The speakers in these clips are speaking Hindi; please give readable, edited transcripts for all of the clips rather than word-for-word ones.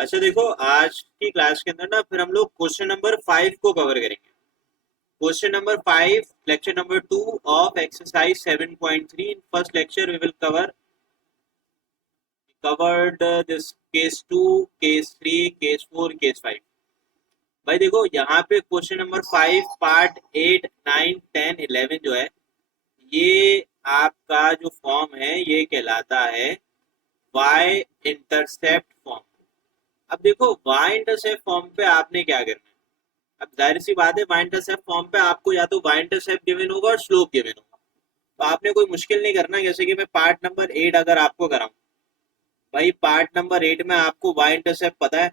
अच्छा देखो, आज की क्लास के अंदर ना फिर हम लोग क्वेश्चन नंबर 5 को कवर करेंगे। Question number 5, lecture number 2 of exercise 7.3। In first lecture we will covered this case 2, case 3, case 4, case 5। भाई देखो, यहाँ पे क्वेश्चन नंबर 5 पार्ट 8, 9, 10, 11 जो है, ये आपका जो फॉर्म है ये कहलाता है वाई इंटरसेप्ट फॉर्म। अब देखो, वाई इंटरसेप्ट फॉर्म पे आपने क्या करना है। अब जाहिर सी बात है, वाई इंटरसेप्ट फॉर्म पे आपको या तो वाई इंटरसेप्ट गिवन होगा और स्लोप गिवन होगा। तो आपने कोई मुश्किल नहीं करना। जैसे कि मैं पार्ट नंबर 8 अगर आपको कराऊं, भाई पार्ट नंबर 8 में आपको वाई इंटरसेप्ट पता है।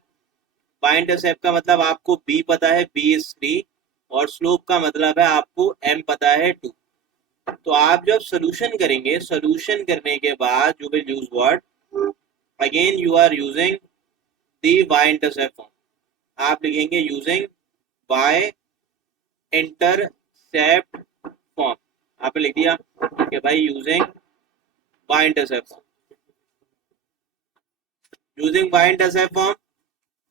वाई इंटरसेप्ट का मतलब आपको बी पता है, बी इज 3। और स्लोप का मतलब है आपको एम पता है, 2। तो आप जब सोल्यूशन करेंगे, सोल्यूशन करने के बाद you will use what, again you are using the Y intercept form. आप लिखेंगे यूजिंग वाई इंटरसेप्ट फॉर्म। आपने लिख दिया कि भाई using Y intercept form, using Y intercept form.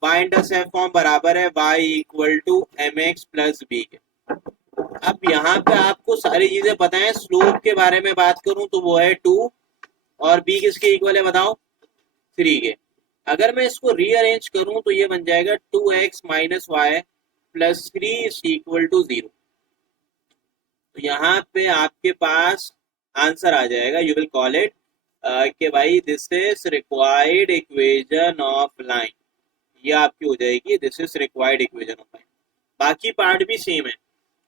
Y intercept form बराबर है Y equal to M X plus B के। अब यहाँ पे आपको सारी चीजें पता है। स्लोप के बारे में बात करूं तो वो है 2, और बी किसके इक्वल है बताओ, 3 के। अगर मैं इसको रीअरेंज करूं तो ये बन जाएगा 2x minus Y plus 3 is equal to 0। तो यहाँ पे आपके पास आंसर आ जाएगा। यू विल कॉल इट कि भाई this is required equation of line. ये आपकी हो जाएगी this is required equation of line. बाकी पार्ट भी सेम है।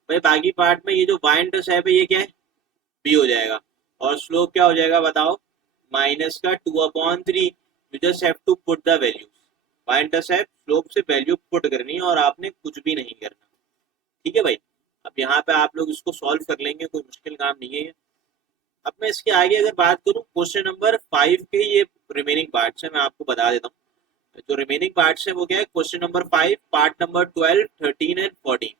भाई बाकी पार्ट में ये जो वाई इंटरसेप्ट है ये क्या है, बी हो जाएगा। और स्लोप क्या हो जाएगा बताओ, माइनस का 2/3। You just have to put the values. Y intercept slope से वैल्यू पुट करनी है और आपने कुछ भी नहीं करना। ठीक है भाई। अब यहाँ पे आप लोग इसको सॉल्व कर लेंगे, कोई मुश्किल काम नहीं है ये। अब मैं इसके आगे अगर बात करूँ, क्वेश्चन नंबर 5 के ये रिमेनिंग पार्ट्स है, मैं आपको बता देता हूँ। जो रिमेनिंग पार्ट्स है वो क्या है, question number 5 part number 12, 13 and 14।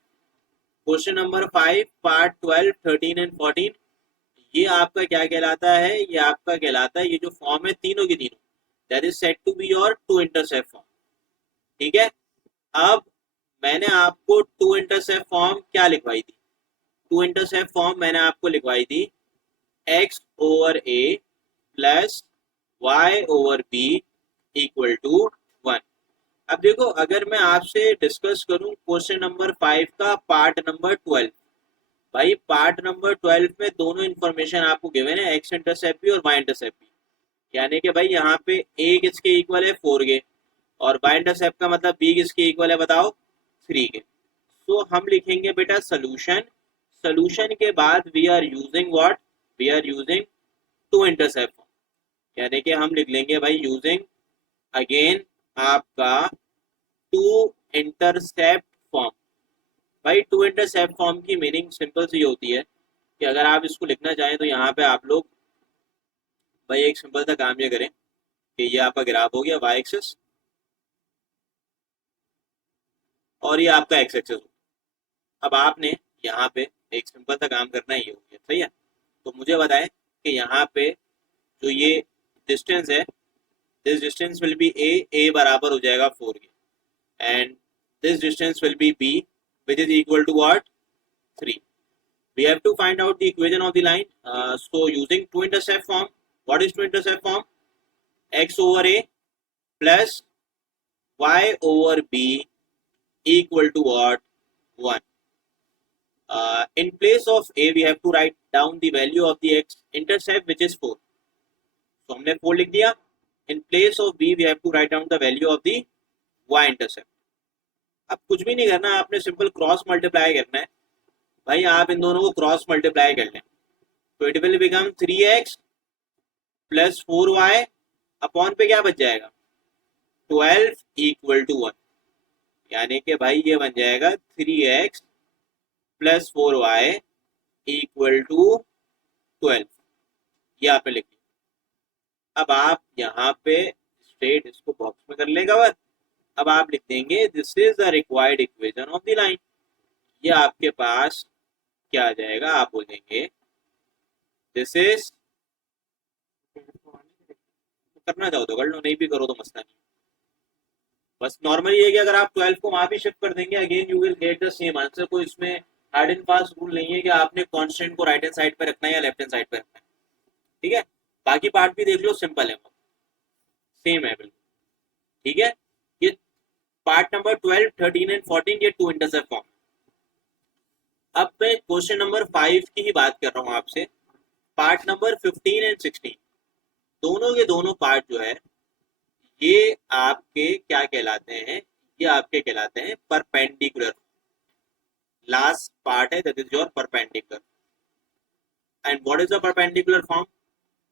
Question number 5 part 12, 13 and 14, ये आपका क्या कहलाता है, ये आपका कहलाता है, ये जो फॉर्म है तीनों की तीनों, that is set to be your two intercept form. ठीक है। अब मैंने आपको टू इंटरसेप्ट फॉर्म क्या लिखवाई थी, टू इंटरसेप्ट फॉर्म मैंने आपको लिखवाई थी X over A plus Y over B equal to 1। अब देखो, अगर मैं आपसे डिस्कस करूं क्वेश्चन नंबर 5 का पार्ट नंबर 12, भाई पार्ट नंबर 12 में दोनों इन्फॉर्मेशन आपको गिवन है, एक्स इंटरसेप्ट भी और वाई इंटरसेप्ट भी। यानी कि भाई यहाँ पे ए किसके इक्वल है, 4 के। और वाई इंटरसेप्ट का मतलब बी किसके इक्वल है बताओ, 3 के। तो हम लिखेंगे बेटा सोल्यूशन। सोल्यूशन के बाद we are using what, we are using two intercept form. यानी कि हम लिख लेंगे भाई यूजिंग अगेन आपका टू इंटरसेप्ट फॉर्म। भाई टू इंटरसेप्ट फॉर्म की मीनिंग सिंपल सी होती है कि अगर आप इसको लिखना चाहें तो यहाँ पे आप लोग भाई एक सिंपल सा काम ये करें कि ये आपका ग्राफ हो गया वाई एक्सिस, और ये आपका एक्स एक्सिस। अब आपने यहाँ पे एक सिंपल सा काम करना ही हो गया, सही है। तो मुझे बताएं कि यहाँ पे जो ये डिस्टेंस है, this distance will be A बराबर हो जाएगा 4 के, and this distance will be B which is equal to what, 3। We have to find out the equation of the line. So using two intercept form, what is two intercept form? X over a plus y over b equal to what, 1. In place of a we have to write down the value of the x intercept which is 4. So हमने 4 लिख दिया. In place of b we have to write down the value of the y intercept. अब कुछ भी नहीं करना, आपने सिंपल क्रॉस मल्टीप्लाई करना है। भाई आप इन दोनों को क्रॉस मल्टीप्लाई कर लें तो it will become 3x plus 4y upon पे क्या बच जाएगा, 12 इक्वल टू 1। यानी कि भाई ये बन जाएगा 3x plus 4y equal to 12। ये आपने लिख दिया। अब आप यहाँ पे स्ट्रेट इसको बॉक्स में कर लेगा बस। अब आप लिख देंगे this is the required equation of the line. ये आपके पास क्या आ जाएगा, आप बोलेंगे दिस इज, करना चाहो तो कर लो, नहीं भी करो तो मसला नहीं। बस नॉर्मल ये है कि अगर आप 12 को वहां भी शिफ्ट कर देंगे again you will get the same answer. कोई इसमें हार्ड एंड फास्ट रूल नहीं है कि आपने कांस्टेंट को राइट हैंड साइड पे रखना है या लेफ्ट हैंड साइड पे रखना है। ठीक है, बाकी पार्ट भी देख लो, सिंपल है, सेम है बिल्कुल। ठीक है, ये पार्ट नंबर 12, 13 एंड 14 ये टू इंटरसेप्ट फॉर्म। अब मैं क्वेश्चन नंबर 5 की ही बात कर रहा हूँ आपसे। पार्ट नंबर 15 एंड 16 दोनों के दोनों पार्ट जो है ये आपके क्या कहलाते हैं, ये आपके कहलाते हैं परपेंडिकुलर। लास्ट पार्ट है that is your perpendicular. And what is the perpendicular form?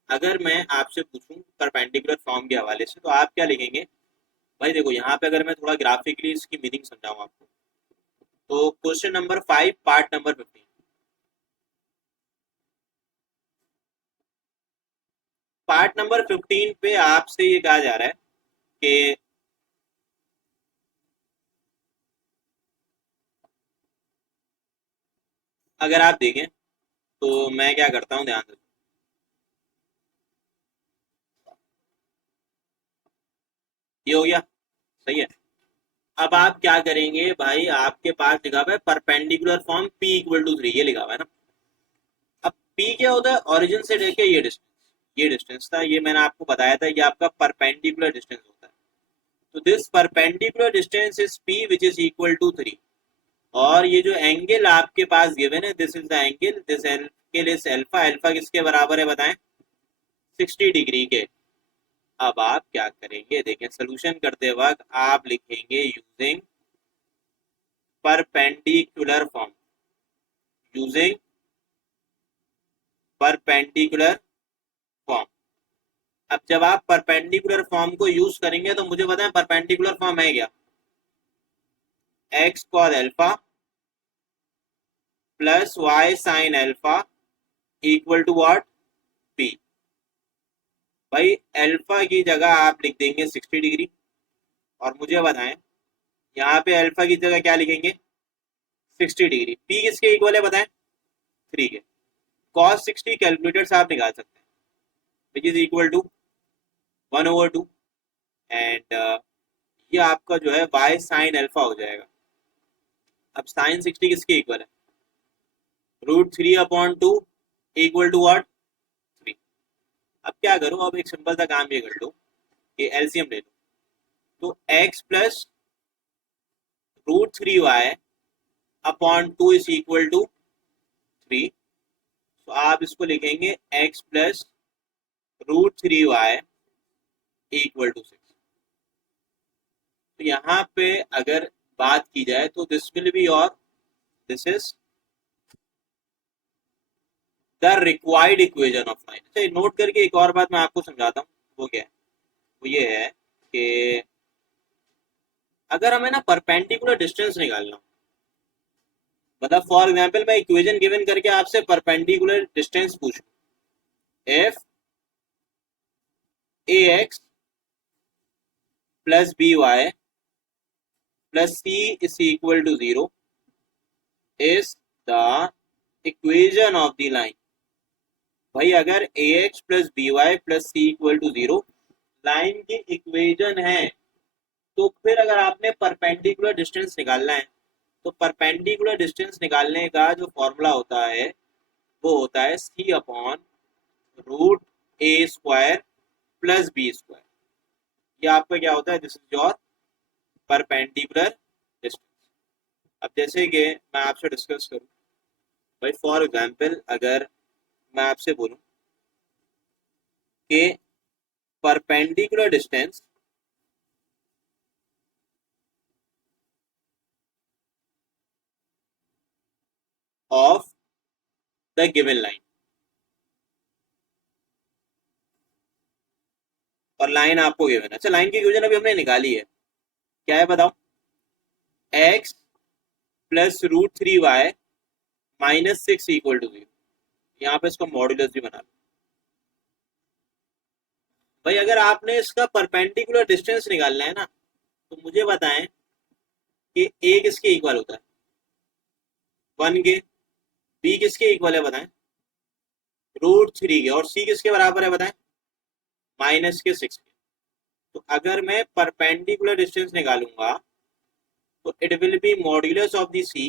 अगर मैं आपसे पूछूं परपेंडिकुलर फॉर्म के हवाले से तो आप क्या लिखेंगे? भाई देखो यहाँ पे अगर मैं थोड़ा ग्राफिकली इसकी मीनिंग समझाऊं आपको, तो question number 5 part number 15, part number 15 पे आपसे ये कहा जा रहा है कि अगर आप देखें तो मैं क्या करता हूँ, ध्यान से ये हो गया, सही है। अब आप क्या करेंगे भाई, आपके पास लिखा हुआ है perpendicular form P equal to 3, ये लिखा हुआ है ना। अब P क्या होता है? ओरिजिन से लेके ये डिस्टेंस, ये डिस्टेंस था, ये मैंने आपको बताया था, ये आपका परपेंडिकुलर डिस्टेंस होता है। तो this perpendicular distance is P which is equal to 3। और ये जो एंगल आपके पास गिवन है, this is the angle, this angle is alpha. Alpha किसके बराबर है बताएं? 60 डिग्री के। अब आप क्या करेंगे, देखें सोल्यूशन करते वक्त आप लिखेंगे using perpendicular form, using perpendicular form. अब जब आप परपेंडिकुलर फॉर्म को यूज करेंगे तो मुझे बताएं परपेंडिकुलर फॉर्म है क्या? X cos alpha plus Y sine alpha equal to what? P. भाई अल्फा की जगह आप लिख देंगे 60 डिग्री, और मुझे बताएं यहाँ पे अल्फा की जगह क्या लिखेंगे? 60 डिग्री। पी किसके इक्वल है बताएं? 3 के। कॉस 60 कैलकुलेटर से आप निकाल सकते हैं, which is equal to 1/2, and ये आपका जो है बाय साइन अल्फा हो जाएगा। अब साइन 60 किसके इक्वल है? √3/2 इक्वल टू व्हाट? 3। अब क्या करो, अब एक सिंपल सा काम ये कर लो कि एलसीएम ले लो। तो x plus √3y/2 is equal to 3। तो आप इसको लिखेंगे x plus √3y equal to 6। तो यहाँ पे अगर बात की जाए तो दिस विल बी और this is the required equation of line. अच्छा नोट करके एक और बात मैं आपको समझाता हूँ, वो क्या है? वो ये है कि अगर हमें ना परपेंडिकुलर डिस्टेंस निकालना, मतलब फॉर एग्जांपल मैं इक्वेशन गिवन करके आपसे परपेंडिकुलर डिस्टेंस पूछूं, if a x plus b y plus c is equal to 0 is the equation of the line. भाई अगर a x plus b y plus c equal to 0 line की इक्वेशन है, तो फिर अगर आपने परपेंडिकुलर डिस्टेंस निकालना है तो परपेंडिकुलर डिस्टेंस निकालने का जो फॉर्मूला होता है वो होता है C/√a² प्लस b²। ये आपका क्या होता है? This is your perpendicular distance. अब जैसे कि मैं आपसे डिस्कस करूं, भाई फॉर एग्जांपल अगर मैं आपसे बोलूं कि perpendicular distance of the given line, और लाइन आपको गिवन है। अच्छा लाइन की इक्वेशन अभी हमने निकाली है, क्या है बताओ? x plus √3y minus 6 equal to 0। यहाँ पे इसका मॉड्यूलस भी बना लो। भाई अगर आपने इसका परपेंडिकुलर डिस्टेंस निकालना है ना, तो मुझे बताएं कि a किसके इक्वल होता है? 1 के। b किसके इक्वल है बताएं? √3 के। और c किसके बराबर है बताएं? -6 के। तो अगर मैं परपेंडिकुलर डिस्टेंस निकालूंगा तो it will be modulus of the c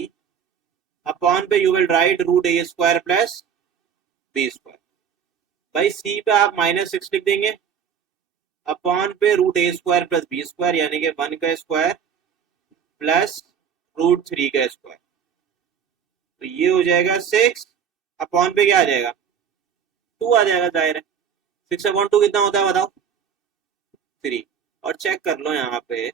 upon पे you will write root a square plus b square. भाई सी पे आप -6 लिख देंगे अपॉन पे root a square plus b square यानी कि 1 का स्क्वायर प्लस √3 का स्क्वायर। तो ये हो जाएगा 6 अपॉन पे क्या आ जाएगा 2 आ जाएगा, जाहिर है 6/2 कितना होता है बताओ 3। और चेक कर लो यहाँ पे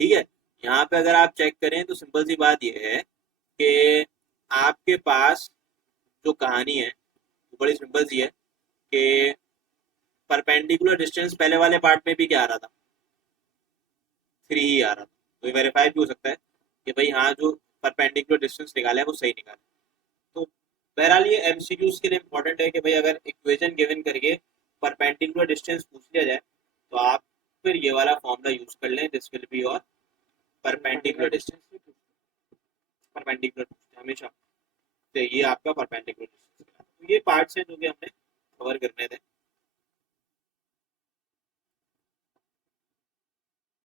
ठीक है। यहाँ पे अगर आप चेक करें तो सिंपल सी बात यह है कि आपके पास जो कहानी है वो बड़ी सिंपल सी है कि परपेंडिकुलर डिस्टेंस पहले वाले पार्ट में भी क्या आ रहा था 3 ही आ रहा था। तो ये वेरीफाई भी हो सकता है कि भाई हाँ जो परपेंडिकुलर डिस्टेंस निकाला है वो सही निकाला। तो बहरहाल ये एमसीक्यूज के लिए इंपॉर्टेंट है कि भाई अगर इक्वेशन गिवन करके परपेंडिकुलर डिस्टेंस पूछ लिया जाए तो आप फिर ये वाला फॉर्मूला यूज कर लें, दिस विल बी और परपेंडिकुलर डिस्टेंस, परपेंडिकुलर हमेशा। तो ये आपका परपेंडिकुलर डिस्टेंस। तो ये पार्ट्स हैं जो कि हमने